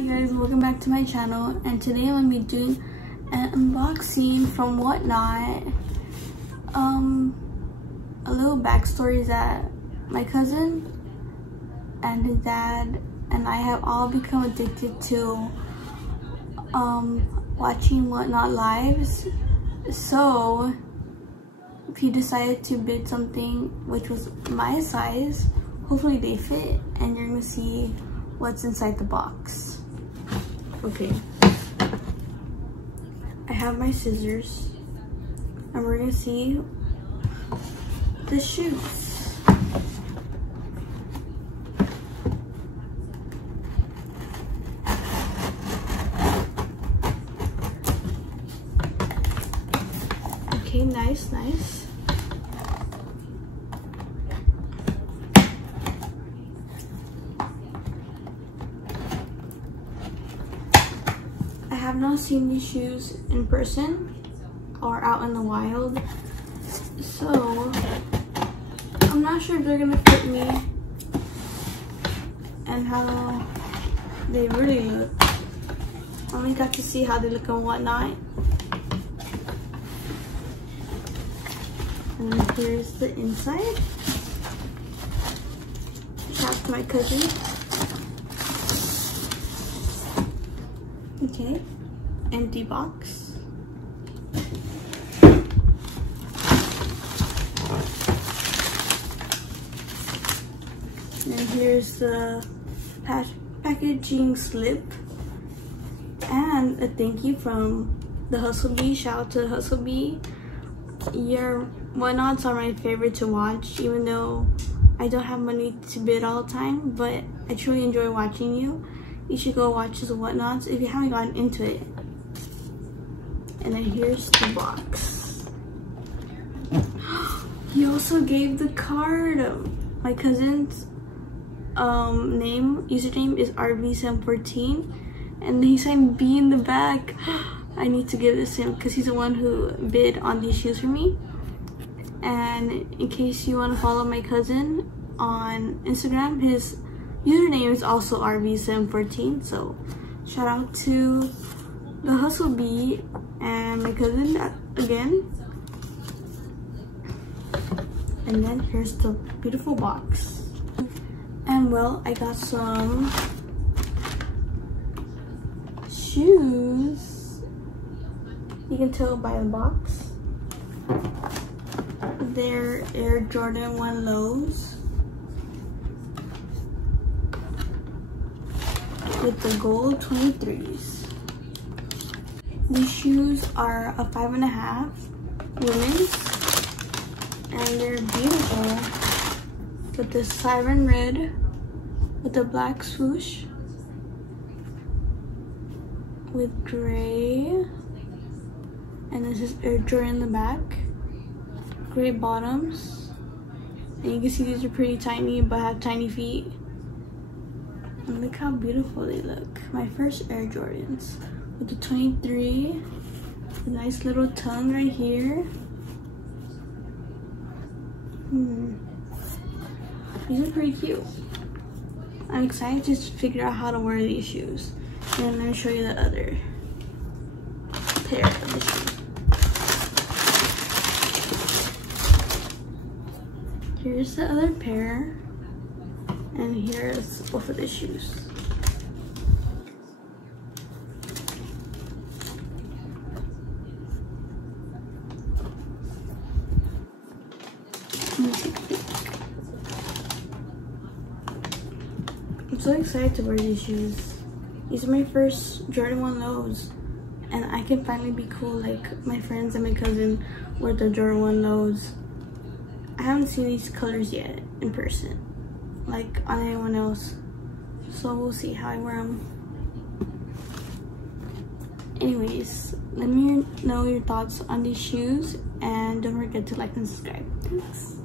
Hi guys, welcome back to my channel, and today I'm going to be doing an unboxing from Whatnot. A little backstory is that my cousin and his dad and I have all become addicted to watching Whatnot lives, so he decided to bid something which was my size. Hopefully they fit, and you're gonna see what's inside the box. Okay, I have my scissors and we're gonna see the shoes. Okay, nice. I have not seen these shoes in person or out in the wild, so I'm not sure if they're gonna fit me and how they really look. I only got to see how they look on Whatnot. And then here's the inside. Shout out to my cousin. Okay, empty box. And here's the packaging slip and a thank you from the Hustle Bee. Shout out to the Hustle Bee. Your Whatnots are my favorite to watch, even though I don't have money to bid all the time, but I truly enjoy watching you. You should go watch the Whatnots if you haven't gotten into it. And then here's the box. He also gave the card. My cousin's username is RV714, and he signed B in the back. I need to give this to him because he's the one who bid on these shoes for me. And in case you want to follow my cousin on Instagram, his username is also RV714. So shout out to the Hustle Bee and my cousin again. And then here's the beautiful box. And well, I got some shoes. You can tell by the box. They're Air Jordan 1 lows with the gold 23s. These shoes are a 5.5 women's, and they're beautiful with the Siren red with the black swoosh with gray, and this is Air Jordan in the back. Gray bottoms, and you can see these are pretty tiny but have tiny feet. And look how beautiful they look. My first Air Jordans with the 23, a nice little tongue right here. These are pretty cute. I'm excited to figure out how to wear these shoes. And I'm going to show you the other pair of the shoes. Here's the other pair, and here's both of the shoes. I'm so excited to wear these shoes. These are my first Jordan 1 lows, and I can finally be cool like my friends and my cousin wear the Jordan 1 lows. I haven't seen these colors yet in person, like on anyone else, so we'll see how I wear them. Anyways, let me know your thoughts on these shoes, and don't forget to like and subscribe. Thanks.